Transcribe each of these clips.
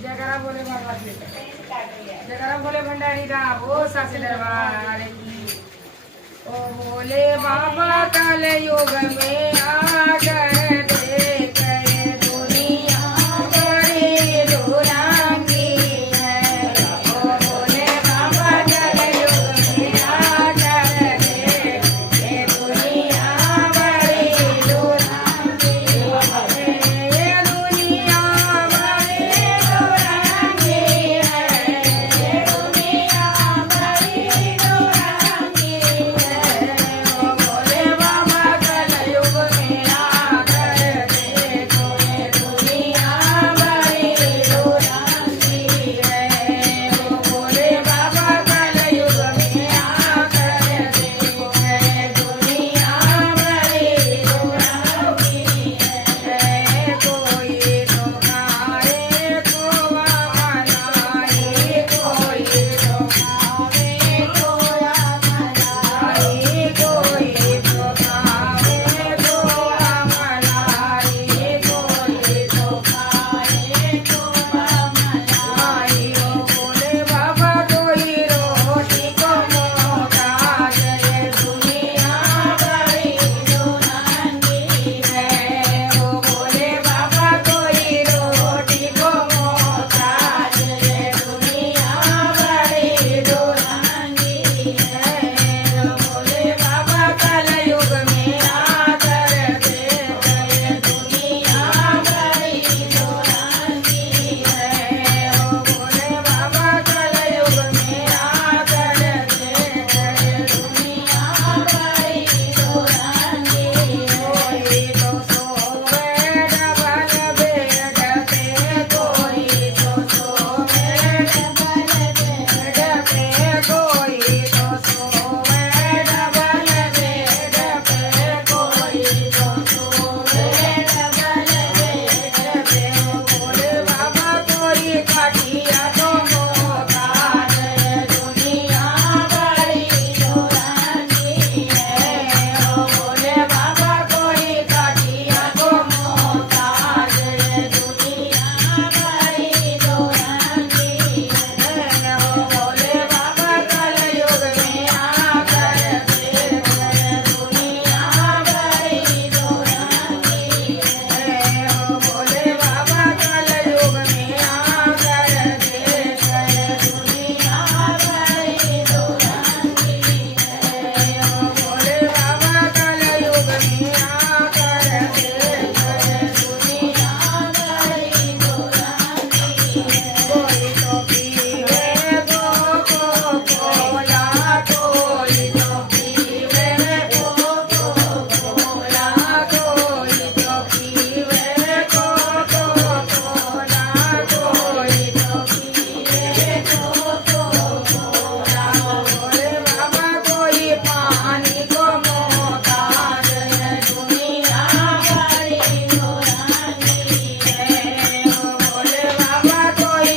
जयकारा बोले बाबा जी, जयकारा बोले भंडारी राम ओ सासे दरबार की। ओ बोले बाबा कल युग में आकर देख ये दुनिया बड़ी दुरांगी है। ओ बोले बाबा कल युग में आकर देख ये दुनिया बड़ी दुरांगी है। ये दुनिया बड़ी दुरांगी है। ये दुनिया बड़ी दुरांगी है। ओ बोले बाबा कल युग में आकर देखो ये दुनिया बड़ी दुरांगी है। ओ बोले बाबा कल युग में आकर देखो ये दुनिया बड़ी दुरांगी है। कोई तो खाए खोआ मनाई, कोई तो खावे खोआ मनाई, कोई तो खावे खोआ मनाई, कोई तो खाए खोआ मनाई। ओ बोले बाबा कोई रोटी को मोहताज ये दुनिया बड़ी दुरांगी है। ओ बोले बाबा कोई रोटी को मोहताज ये दुनिया बड़ी दुरांगी है। ओ बोले बाबा कल युग में आकर देख ये दुनिया बड़ी दुरांगी है। ओ बोले बाबा कल युग में आकर देख ये दुनिया बड़ी दुरांगी। कोई तो सोवे डबल बेड पे, कोई तो सोवे डबल बेड पे, कोई तो सोवे डबल बेड पे, कोई तो सोवे डबल बेड पे। ओ बोले बाबा कोई खटिया तो मोहताज ये दुनिया बड़ी दुरांगी है। ओ बोले बाबा कोई खटिया तो मोहताज ये दुनिया बड़ी दुरांगी है। ओ बोले बाबा कल युग में आकर देख ये दुनिया बड़ी दुरांगी है। ओ बोले बाबा कल युग में आकर देख ये दुनिया बड़ी दुरांगी है। ओ बोले बाबा कल युग में आकर देख ये दुनिया बड़ी दुरांगी है। कोई तो पीवे कोको कोला, कोई तो पीवे कोको कोला, कोई तो पीवे कोको कोला, कोई तो पीवे कोको कोला। बोले बाबा कोई पानी को मोहताज ये दुनिया बड़ी दुरांगी है। ओ बोले बाबा कोई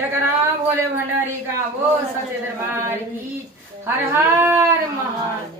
जगराम भोले भंडारी का वो सच्चे दरबार की हर हर महादेव।